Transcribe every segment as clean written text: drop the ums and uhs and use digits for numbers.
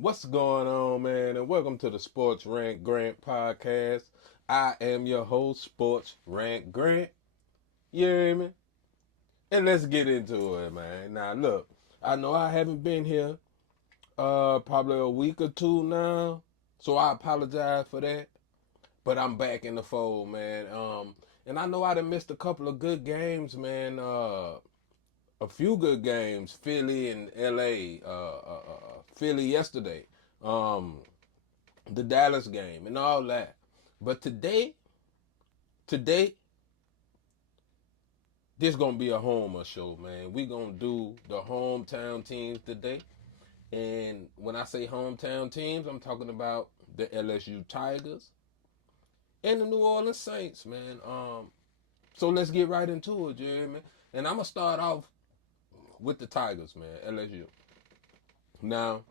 What's going on, man? And welcome to the Sports Rant Grant podcast. I am your host, Sports Rant Grant. You hear me? And let's get into it, man. Now, look, I know I haven't been here probably a week or two now, so I apologize for that. But I'm back in the fold, man. And I know I done missed a couple of good games, man. A few good games, Philly and LA. Philly yesterday. Um, the Dallas game and all that. But today, this gonna be a homer show, man. We gonna do the hometown teams today. And when I say hometown teams, I'm talking about the LSU Tigers and the New Orleans Saints, man. So let's get right into it, Jeremy. And I'm gonna start off with the Tigers, man. LSU. Now,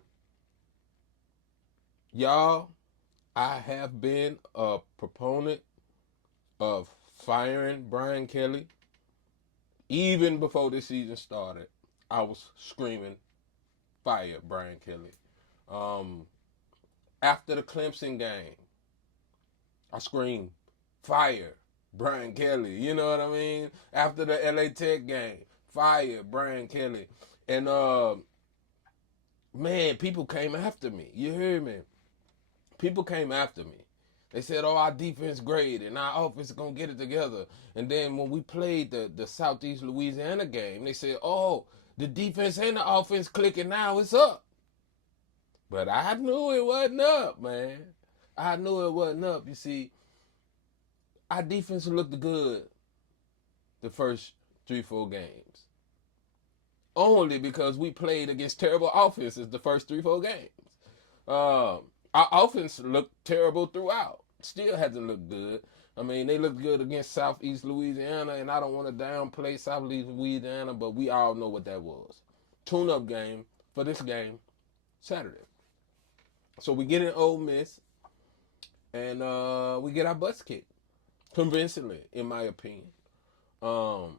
y'all, I have been a proponent of firing Brian Kelly. Even before this season started, I was screaming, fire Brian Kelly. Um, After the Clemson game, I screamed, fire Brian Kelly. You know what I mean? After the LA Tech game, fire Brian Kelly. And man, people came after me. You hear me? People came after me. They said, "Oh, our defense great and our offense is gonna get it together." And then when we played the Southeast Louisiana game, they said, "Oh, the defense and the offense clicking now. It's up." But I knew it wasn't up, man. I knew it wasn't up. You see, our defense looked good the first 3-4 games, only because we played against terrible offenses the first 3-4 games. Our offense looked terrible throughout. Still hasn't looked good. I mean, they looked good against Southeast Louisiana, and I don't want to downplay Southeast Louisiana, but we all know what that was. Tune-up game for this game Saturday. So we get in Ole Miss, and we get our butts kicked convincingly, in my opinion. Um,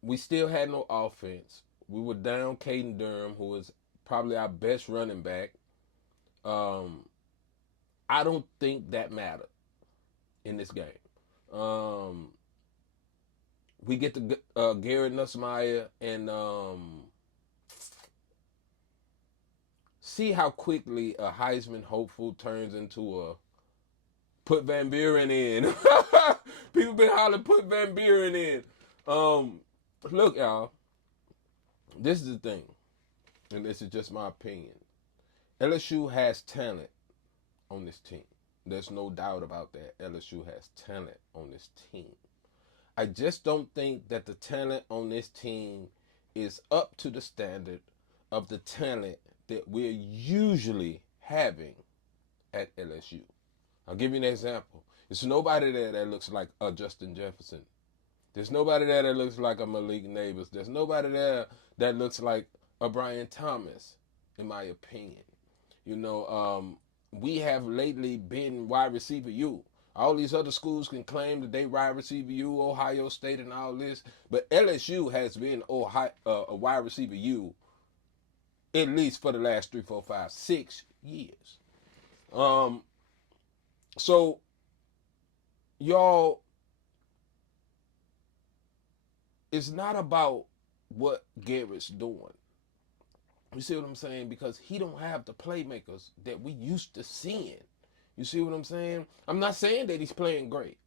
we still had no offense. We were down Caden Durham, who was probably our best running back. Um, I don't think that mattered in this game. Um, we get to Garrett Nussmeier and see how quickly a Heisman hopeful turns into a put Van Buren in. People been hollering put Van Buren in. Look, y'all, this is the thing, and this is just my opinion. LSU has talent on this team. There's no doubt about that. LSU has talent on this team. I just don't think that the talent on this team is up to the standard of the talent that we're usually having at LSU. I'll give you an example. There's nobody there that looks like a Justin Jefferson. There's nobody there that looks like a Malik Neighbors. There's nobody there that looks like a Brian Thomas, in my opinion. You know, we have lately been wide receiver U. All these other schools can claim that they wide receiver U, Ohio State and all this, but LSU has been a wide receiver U at least for the last 3, 4, 5, 6 years. Um, so y'all, it's not about what Garrett's doing. You see what I'm saying? Because he don't have the playmakers that we used to seeing. You see what I'm saying? I'm not saying that he's playing great,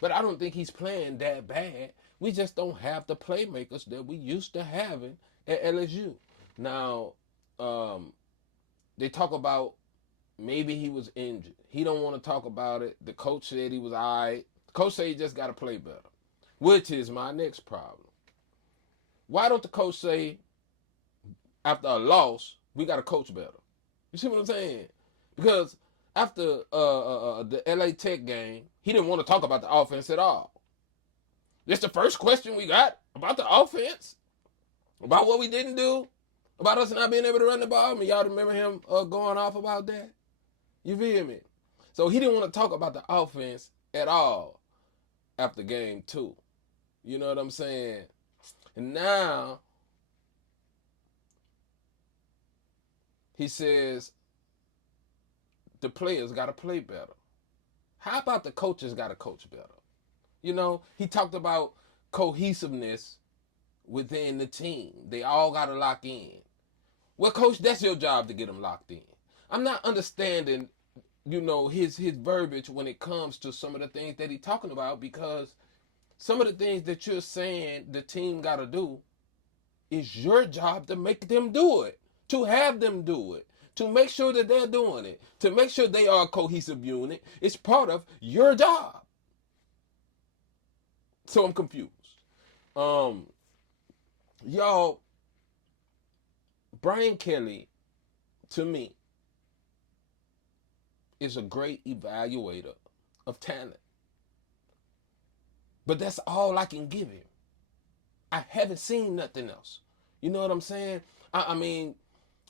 but I don't think he's playing that bad. We just don't have the playmakers that we used to having at LSU. Now, um, they talk about maybe he was injured. He don't want to talk about it. The coach said he was all right. The coach said he just got to play better, which is my next problem. Why don't the coach say after a loss we got to coach better? You see what I'm saying? Because after the LA Tech game, he didn't want to talk about the offense at all. This the first question we got about the offense, about what we didn't do, about us not being able to run the ball. I mean, y'all remember him going off about that? You feel me? So he didn't want to talk about the offense at all after game 2. You know what I'm saying? And now He says the players got to play better. How about the coaches got to coach better? He talked about cohesiveness within the team. They all got to lock in. Well, coach, that's your job to get them locked in. I'm not understanding, his verbiage when it comes to some of the things that he's talking about, because some of the things that you're saying the team got to do is your job to make them do it, to have them do it, to make sure that they're doing it, to make sure they are a cohesive unit. It's part of your job. So I'm confused. Y'all, Brian Kelly, to me, is a great evaluator of talent. But that's all I can give him. I haven't seen nothing else. You know what I'm saying? I mean,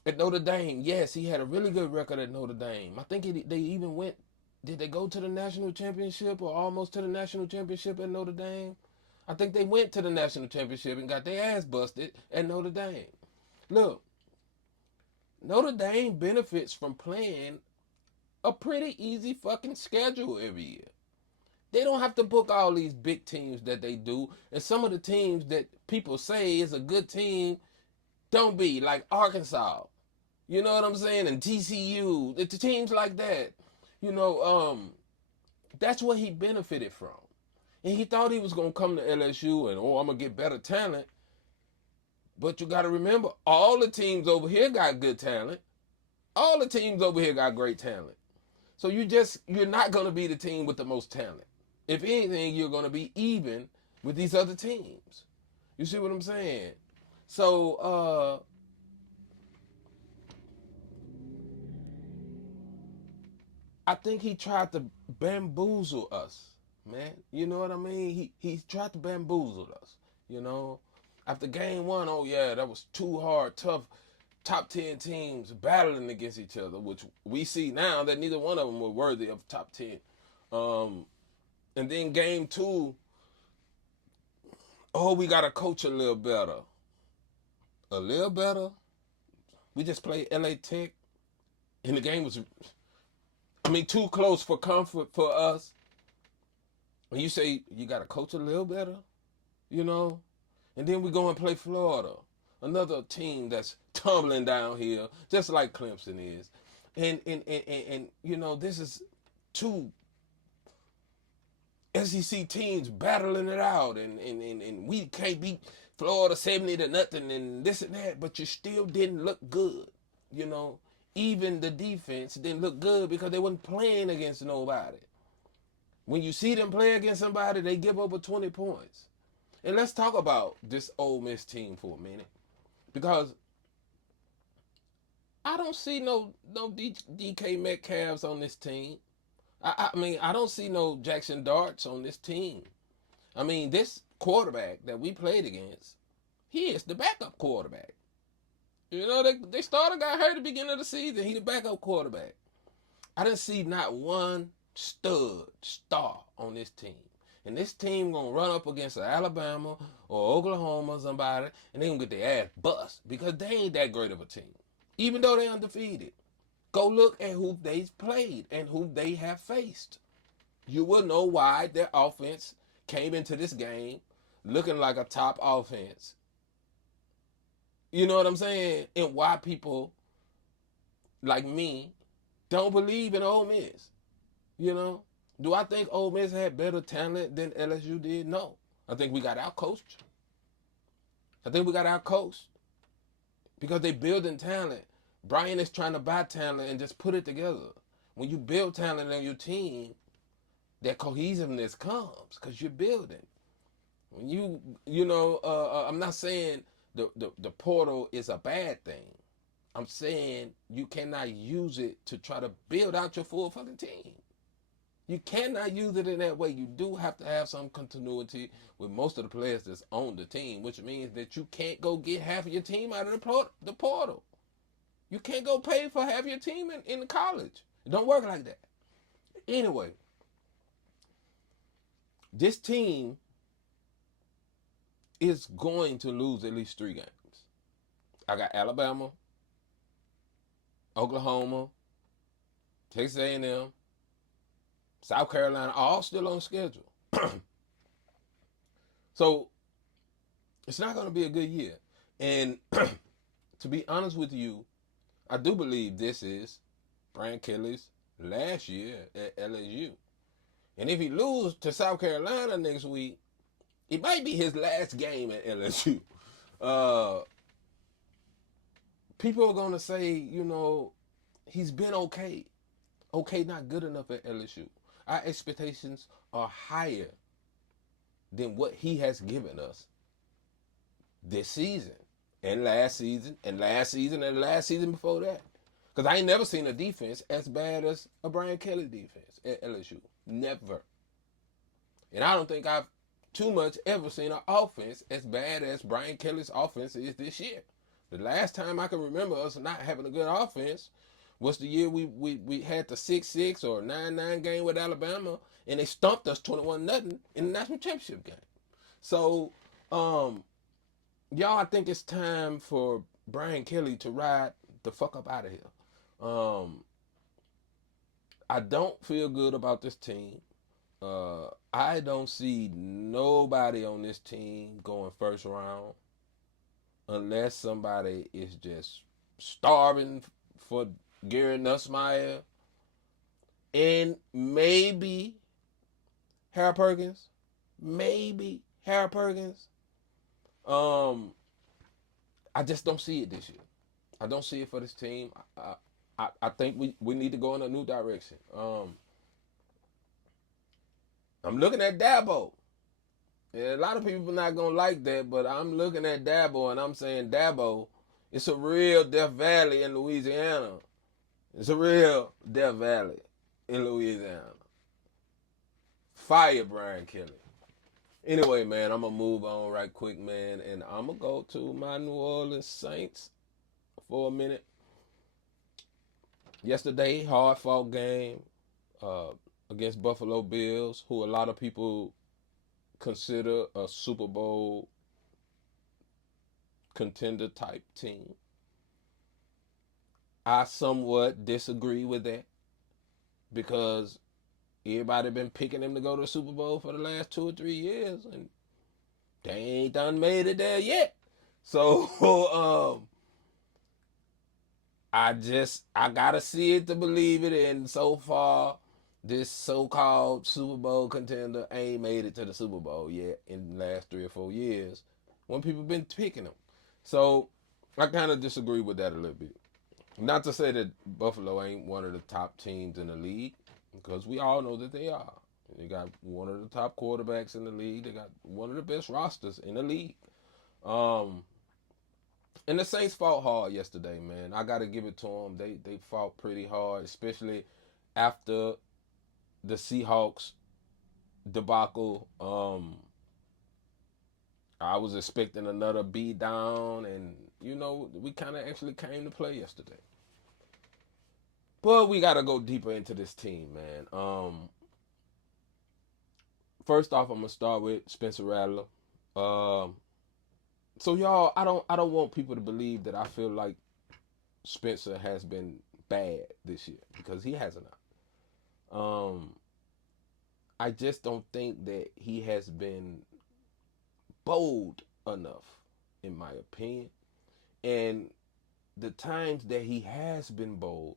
at Notre Dame, yes, he had a really good record at Notre Dame. I think they even went, did they go to the national championship or almost to the national championship at Notre Dame? I think they went to the national championship and got their ass busted at Notre Dame. Look, Notre Dame benefits from playing a pretty easy fucking schedule every year. They don't have to book all these big teams that they do. And some of the teams that people say is a good team don't be, like Arkansas. You know what I'm saying? And TCU, the teams like that. That's what he benefited from. And he thought he was going to come to LSU and, I'm going to get better talent. But you got to remember, all the teams over here got good talent. All the teams over here got great talent. So you're not going to be the team with the most talent. If anything, you're going to be even with these other teams. You see what I'm saying? So, I think he tried to bamboozle us, man. You know what I mean? He tried to bamboozle us, After game one, oh yeah, that was too hard, tough, top 10 teams battling against each other, which we see now that neither one of them were worthy of top 10. And then game two, we got to coach a little better. A little better? We just played LA Tech, and the game was, too close for comfort for us. And you say you got to coach a little better, And then we go and play Florida, another team that's tumbling downhill, just like Clemson is. And this is two SEC teams battling it out, and we can't beat Florida 70-0 and this and that, but you still didn't look good, Even the defense didn't look good because they wasn't playing against nobody. When you see them play against somebody, they give over 20 points. And let's talk about this Ole Miss team for a minute, because I don't see no DK Metcalves on this team. I don't see no Jackson Darts on this team. This quarterback that we played against, he is the backup quarterback. They started got hurt at the beginning of the season. He the backup quarterback. I didn't see not one star on this team. And this team gonna run up against Alabama or Oklahoma or somebody, and they gonna get their ass bust because they ain't that great of a team, even though they undefeated. Go look at who they've played and who they have faced. You will know why their offense came into this game looking like a top offense. You know what I'm saying? And why people like me don't believe in Ole Miss. Do I think Ole Miss had better talent than LSU did? No. I think we got outcoached. Because they building talent. Brian is trying to buy talent and just put it together. When you build talent on your team, that cohesiveness comes because you're building. When I'm not saying the portal is a bad thing. I'm saying you cannot use it to try to build out your full fucking team. You cannot use it in that way. You do have to have some continuity with most of the players that's on the team, which means that you can't go get half of your team out of the portal. You can't go pay for half your team in college. It don't work like that. Anyway, this team is going to lose at least 3 games. I got Alabama, Oklahoma, Texas A&M, South Carolina, all still on schedule. So it's not going to be a good year. And to be honest with you, I do believe this is Brian Kelly's last year at LSU. And if he loses to South Carolina next week, it might be his last game at LSU. Uh, People are going to say, he's been okay. Okay, not good enough at LSU. Our expectations are higher than what he has given us this season and last season and last season and last season before that. Because I ain't never seen a defense as bad as a Brian Kelly defense at LSU. Never. And I don't think I've too much ever seen an offense as bad as Brian Kelly's offense is this year. The last time I can remember us not having a good offense was the year we had the 6-6 or 9-9 game with Alabama, and they stumped us 21-0 in the national championship game. So, y'all, I think it's time for Brian Kelly to ride the fuck up out of here. I don't feel good about this team. I don't see nobody on this team going first round unless somebody is just starving for Gary Nussmeier and maybe Harry Perkins. Maybe Harry Perkins. I just don't see it this year. I don't see it for this team. I think we need to go in a new direction. I'm looking at Dabo. Yeah, a lot of people are not going to like that, but I'm looking at Dabo and I'm saying, Dabo, it's a real Death Valley in Louisiana. It's a real Death Valley in Louisiana. Fire Brian Kelly. Anyway, man, I'm going to move on right quick, man, and I'm going to go to my New Orleans Saints for a minute. Yesterday, hard-fought game against Buffalo Bills, who a lot of people consider a Super Bowl contender type team. I somewhat disagree with that because everybody been picking them to go to the Super Bowl for the last 2 or 3 years, and they ain't done made it there yet. So I gotta see it to believe it, and so far this so-called Super Bowl contender ain't made it to the Super Bowl yet in the last 3 or 4 years when people been picking them. So I kind of disagree with that a little bit. Not to say that Buffalo ain't one of the top teams in the league, because we all know that they are. They got one of the top quarterbacks in the league. They got one of the best rosters in the league. And the Saints fought hard yesterday, man. I got to give it to them. They fought pretty hard, especially after the Seahawks debacle. I was expecting another beat down, and we kind of actually came to play yesterday. But we got to go deeper into this team, man. First off, I'm gonna start with Spencer Rattler. So y'all, I don't want people to believe that I feel like Spencer has been bad this year, because he hasn't. I just don't think that he has been bold enough, in my opinion. And the times that he has been bold,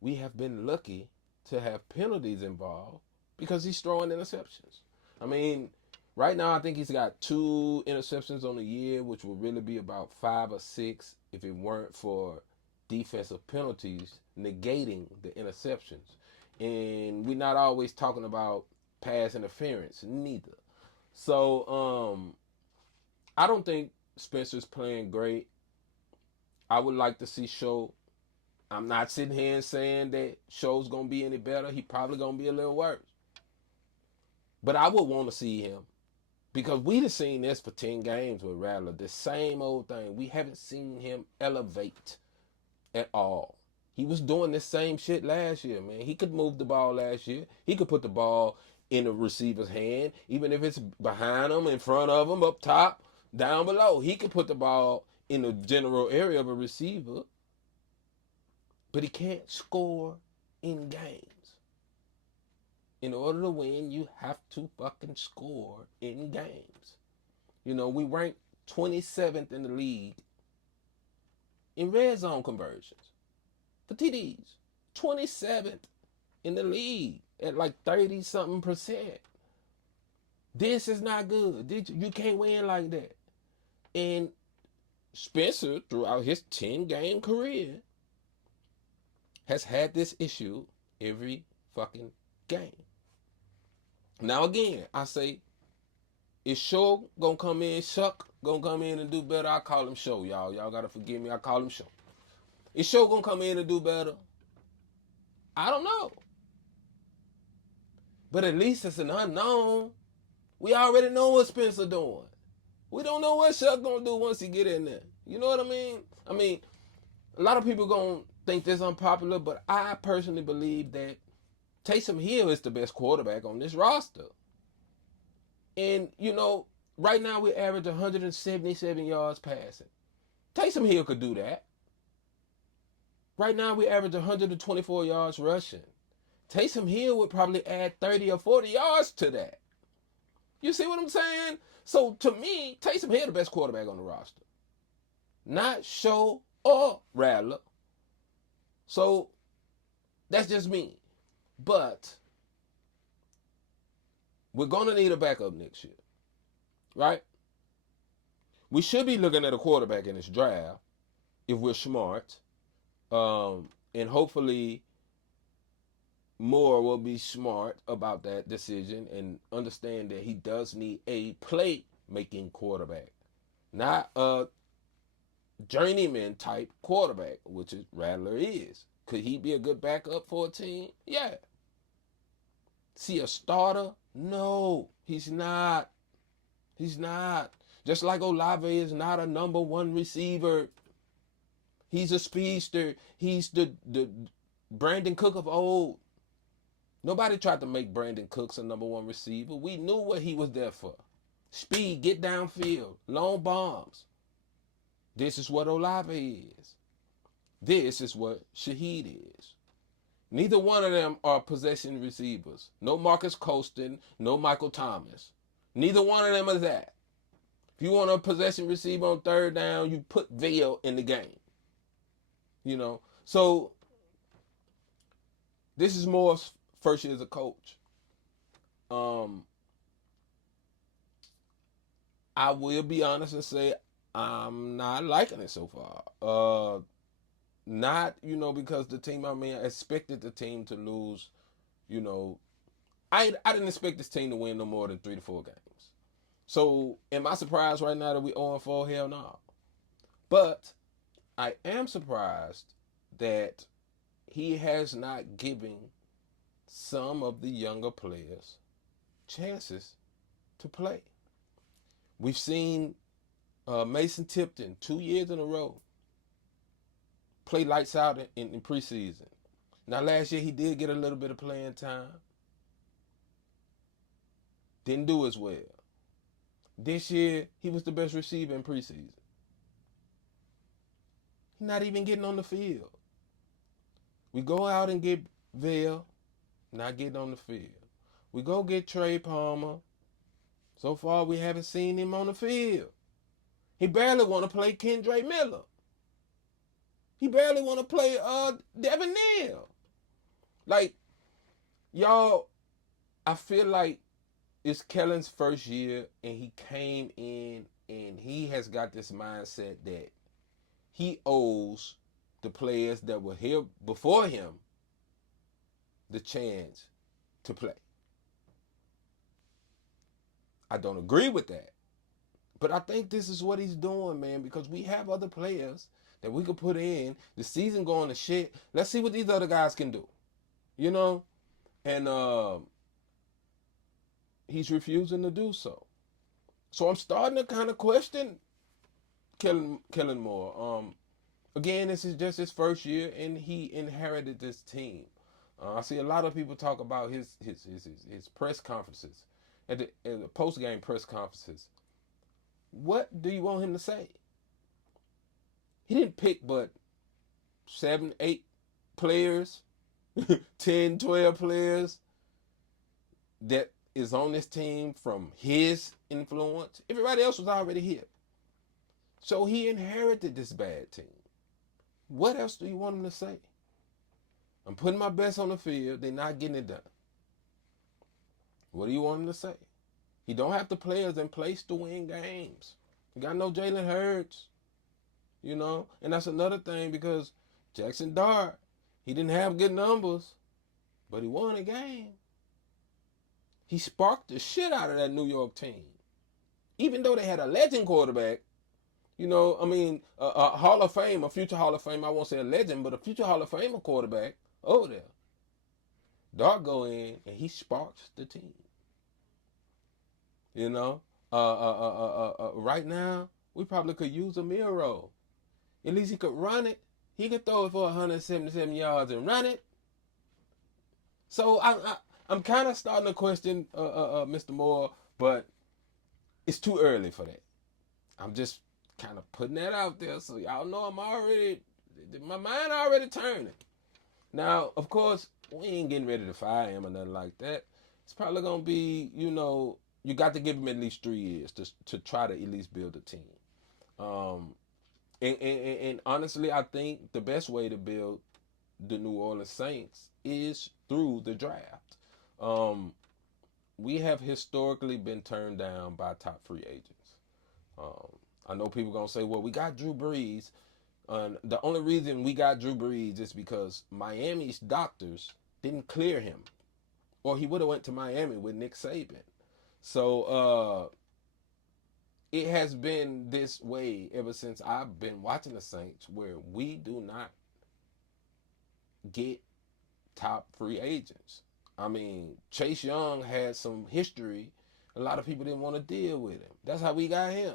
we have been lucky to have penalties involved because he's throwing interceptions. I mean, right now I think he's got 2 interceptions on the year, which will really be about 5 or 6 if it weren't for defensive penalties negating the interceptions. And we're not always talking about pass interference, neither. So I don't think Spencer's playing great. I would like to see Show. I'm not sitting here and saying that Show's going to be any better. He probably going to be a little worse. But I would want to see him, because we done seen this for 10 games with Rattler. The same old thing. We haven't seen him elevate at all. He was doing this same shit last year, man. He could move the ball last year. He could put the ball in the receiver's hand, even if it's behind him, in front of him, up top, down below. He could put the ball in the general area of a receiver. but he can't score in games. In order to win, you have to fucking score in games. You know, we ranked 27th in the league in red zone conversions for TDs. 27th in the league at like 30 something percent. This is not good. You can't win like that. And Spencer, throughout his 10-game career, has had this issue every fucking game. Now again, I say, is Show gonna come in, Shuck gonna come in and do better? I call him Show, y'all. Y'all gotta forgive me, I call him Show. Is Show gonna come in and do better? I don't know. But at least it's an unknown. We already know what Spencer doing. We don't know what Shuck gonna do once he get in there. You know what I mean? I mean, a lot of people gonna think this unpopular, but I personally believe that Taysom Hill is the best quarterback on this roster. And, you know, right now we average 177 yards passing. Taysom Hill could do that. Right now we average 124 yards rushing. Taysom Hill would probably add 30 or 40 yards to that. You see what I'm saying? So to me, Taysom Hill the best quarterback on the roster. Not Show or Rattler. So that's just me. But we're going to need a backup next year. Right? We should be looking at a quarterback in this draft if we're smart. And hopefully Moore will be smart about that decision and understand that he does need a play-making quarterback. Not a journeyman type quarterback, which is Rattler is. Could he be a good backup for a team? Yeah. See a starter? No, he's not. He's not. Just like Olave is not a number one receiver. He's a speedster. He's the Brandon Cook of old. Nobody tried to make Brandon Cooks a number one receiver. We knew what he was there for. Speed, get downfield, long bombs. This is what Olave is. This is what Shaheed is. Neither one of them are possession receivers. No Marcus Colston, no Michael Thomas. Neither one of them is that. If you want a possession receiver on third down, you put Vail in the game. You know, so this is more first year as a coach. I will be honest and say I'm not liking it so far. Not, you know, because the team, I expected the team to lose, you know. I didn't expect this team to win no more than 3 to 4 games. So, am I surprised right now that we 0-4? Hell no. But I am surprised that he has not given some of the younger players chances to play. We've seen Mason Tipton 2 years in a row play lights out in preseason. Now last year he did get a little bit of playing time. Didn't do as well. This year he was the best receiver in preseason. He's not even getting on the field. We go out and get Vail, not getting on the field. We go get Trey Palmer. So far we haven't seen him on the field. He barely want to play Kendra Miller. He barely want to play Devin Neal. Like, y'all, I feel like it's Kellen's first year and he came in and he has got this mindset that he owes the players that were here before him the chance to play. I don't agree with that. But I think this is what he's doing, man, because we have other players that we could put in. The season going to shit. Let's see what these other guys can do. You know? And he's refusing to do so. So I'm starting to kind of question Kellen Moore. Again, this is just his first year, and he inherited this team. I see a lot of people talk about his press conferences, at the post-game press conferences. What do you want him to say? He didn't pick but 7, 8 players, 10, 12 players that is on this team from his influence. Everybody else was already here. So he inherited this bad team. What else do you want him to say? I'm putting my best on the field. They're not getting it done. What do you want him to say? He don't have the players in place to win games. He got no Jalen Hurts. And that's another thing because Jackson Dart, he didn't have good numbers, but he won a game. He sparked the shit out of that New York team. Even though they had a legend quarterback, a Hall of Fame, a future Hall of Fame, I won't say a legend, but a future Hall of Famer quarterback over there. Dart go in and he sparks the team. Right now, we probably could use a Miro. At least he could run it. He could throw it for 177 yards and run it. So I'm kind of starting to question Mr. Moore, but it's too early for that. I'm just kind of putting that out there so y'all know my mind already turning. Now, of course, we ain't getting ready to fire him or nothing like that. It's probably going to be, you got to give him at least 3 years to try to at least build a team. And honestly, I think the best way to build the New Orleans Saints is through the draft. We have historically been turned down by top free agents. I know people going to say, well, we got Drew Brees. The only reason we got Drew Brees is because Miami's doctors didn't clear him, or he would have went to Miami with Nick Saban. So it has been this way ever since I've been watching the Saints, where we do not get top free agents. I mean, Chase Young had some history. A lot of people didn't want to deal with him. That's how we got him.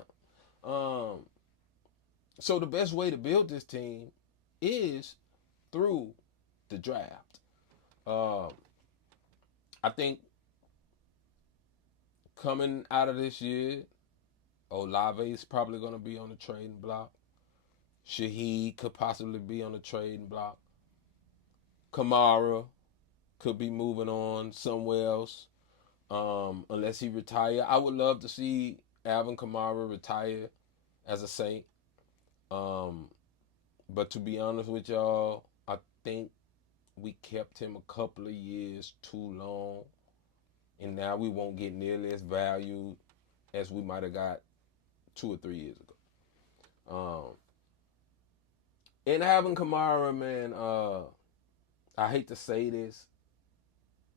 So the best way to build this team is through the draft. I think coming out of this year, Olave is probably going to be on the trading block. Shaheed could possibly be on the trading block. Kamara could be moving on somewhere else, unless he retire. I would love to see Alvin Kamara retire as a Saint. But to be honest with y'all, I think we kept him a couple of years too long, and now we won't get nearly as valued as we might have got 2 or 3 years ago. And Alvin Kamara, man, I hate to say this,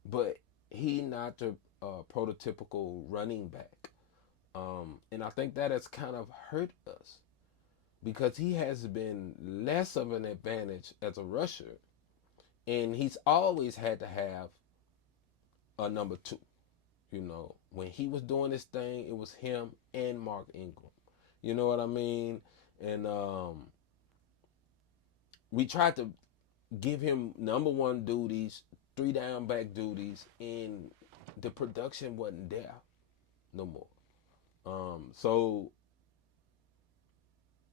but he not the prototypical running back. And I think that has kind of hurt us because he has been less of an advantage as a rusher, and he's always had to have a number 2. When he was doing this thing, it was him and Mark Ingram. You know what I mean? And we tried to give him number 1 duties, 3 down back duties, and the production wasn't there no more. So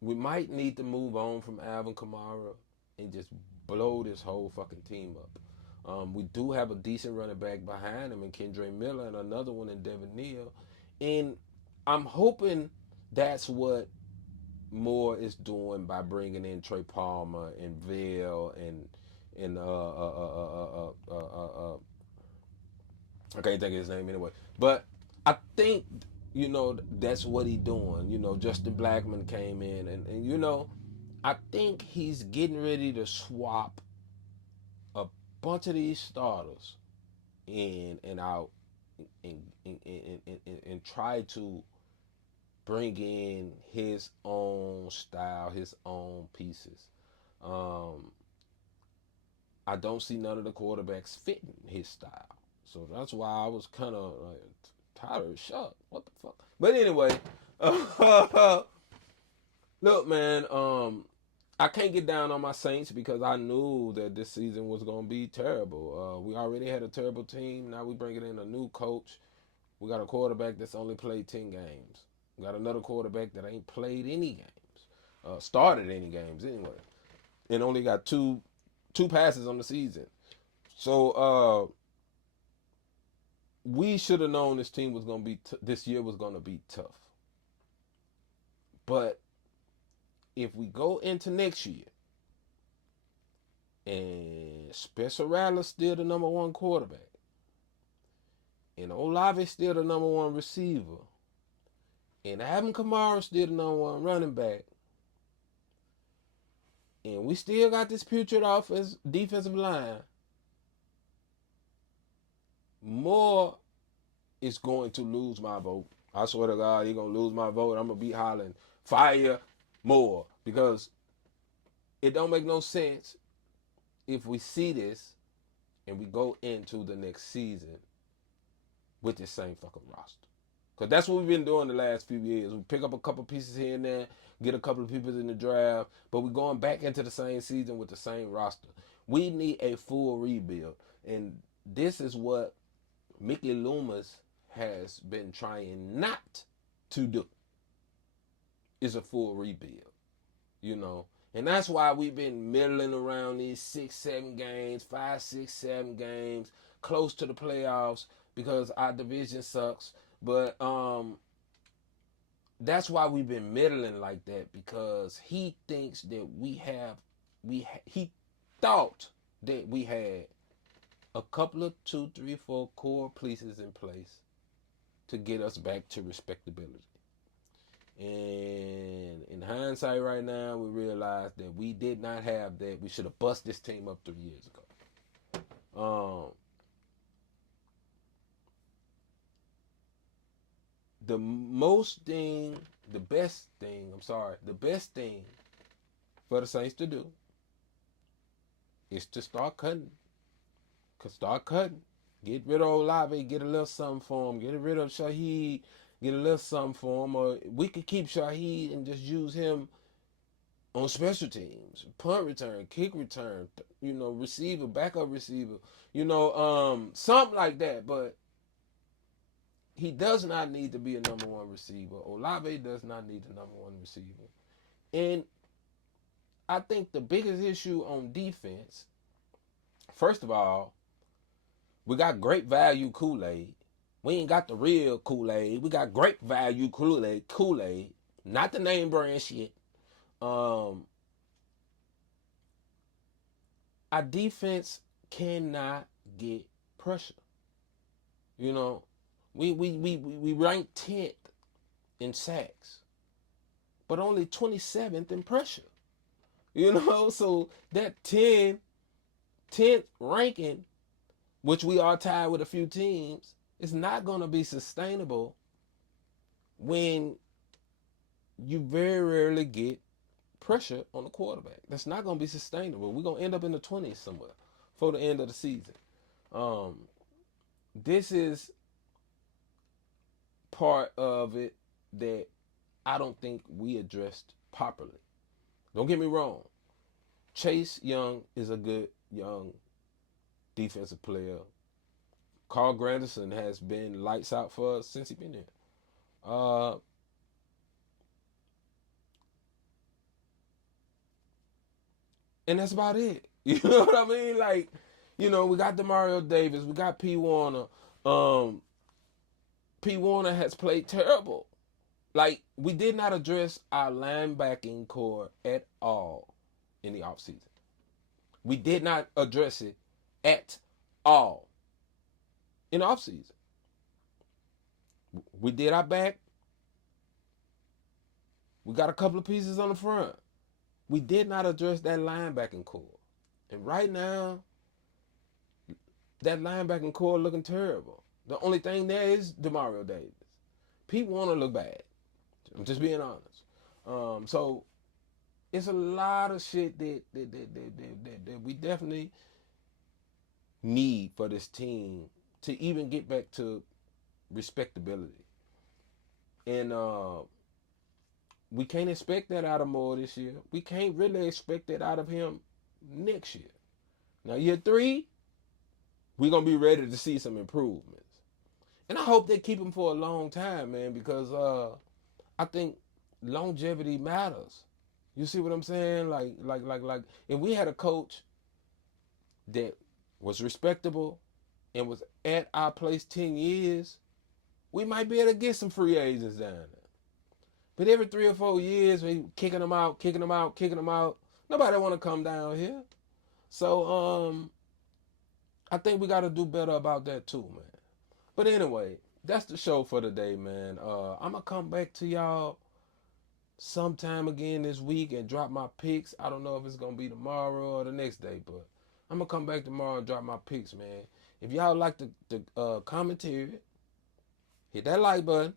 we might need to move on from Alvin Kamara and just blow this whole fucking team up. We do have a decent running back behind him in Kendre Miller and another one in Devin Neal. And I'm hoping that's what Moore is doing by bringing in Trey Palmer and Vail and I can't think of his name anyway. But I think, that's what he's doing. Justin Blackman came in and I think he's getting ready to swap a bunch of these starters in and out and try to bring in his own style, his own pieces. I don't see none of the quarterbacks fitting his style. So that's why I was kind of like, Tyler, shut. What the fuck? But anyway, look, man, I can't get down on my Saints because I knew that this season was going to be terrible. We already had a terrible team. Now we bringing in a new coach. We got a quarterback that's only played 10 games. We got another quarterback that ain't played any games. Started any games anyway. And only got two 2 passes on the season. So we should have known this team was gonna be this year was gonna be tough. But if we go into next year and Spencer Rattler's still the number 1 quarterback, and Olave's still the number 1 receiver, and Alvin Kamara's still the number 1 running back, and we still got this putrid defensive line, Moore is going to lose my vote. I swear to God, he's going to lose my vote. I'm going to be hollering, fire Moore, because it don't make no sense if we see this and we go into the next season with the same fucking roster. Because that's what we've been doing the last few years. We pick up a couple pieces here and there, get a couple of people in the draft, but we're going back into the same season with the same roster. We need a full rebuild. And this is what Mickey Loomis has been trying not to do, is a full rebuild, you know. And that's why we've been middling around these 6, 7 games, 5, 6, 7 games, close to the playoffs, because our division sucks. But that's why we've been middling like that, because he thinks that he thought that we had a couple of 2, 3, 4 core pieces in place to get us back to respectability. And in hindsight right now, we realize that we did not have that. We should have bust this team up 3 years ago. The best thing for the Saints to do is to start cutting. Start cutting. Get rid of Olave, get a little something for him. Get rid of Shaheed, get a little something for him. Or we could keep Shaheed and just use him on special teams. Punt return, kick return, receiver, backup receiver. Something like that. But he does not need to be a number 1 receiver. Olave does not need a number 1 receiver. And I think the biggest issue on defense, first of all, we got great value Kool-Aid. We ain't got the real Kool-Aid. We got great value Kool-Aid. Not the name brand shit. Our defense cannot get pressure. We ranked 10th in sacks, but only 27th in pressure. So that 10th ranking, which we are tied with a few teams, is not going to be sustainable when you very rarely get pressure on the quarterback. That's not going to be sustainable. We're going to end up in the 20s somewhere for the end of the season. This is part of it that I don't think we addressed properly. Don't get me wrong. Chase Young is a good young defensive player. Carl Granderson has been lights out for us since he's been here. And that's about it. You know what I mean? Like, we got Demario Davis, we got P. Warner. P. Warner has played terrible. Like, we did not address our linebacking core at all in the offseason. We did not address it at all in the offseason. We did our back. We got a couple of pieces on the front. We did not address that linebacking core. And right now, that linebacking core looking terrible. The only thing there is Demario Davis. Pete Warner look bad. I'm just being honest. So it's a lot of shit that we definitely need for this team to even get back to respectability. And we can't expect that out of Moore this year. We can't really expect that out of him next year. Now, year 3, we're going to be ready to see some improvements. And I hope they keep him for a long time, man, because I think longevity matters. You see what I'm saying? Like, if we had a coach that was respectable and was at our place 10 years, we might be able to get some free agents down there. But every 3 or 4 years, we kicking them out, kicking them out, kicking them out. Nobody want to come down here. So I think we got to do better about that too, man. But anyway, that's the show for today, man. I'm gonna come back to y'all sometime again this week and drop my picks. I don't know if it's gonna be tomorrow or the next day, but I'm gonna come back tomorrow and drop my picks, man. If y'all like the commentary, hit that like button,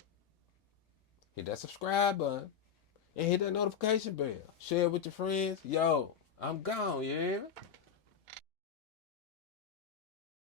hit that subscribe button, and hit that notification bell. Share it with your friends. Yo, I'm gone, you hear me?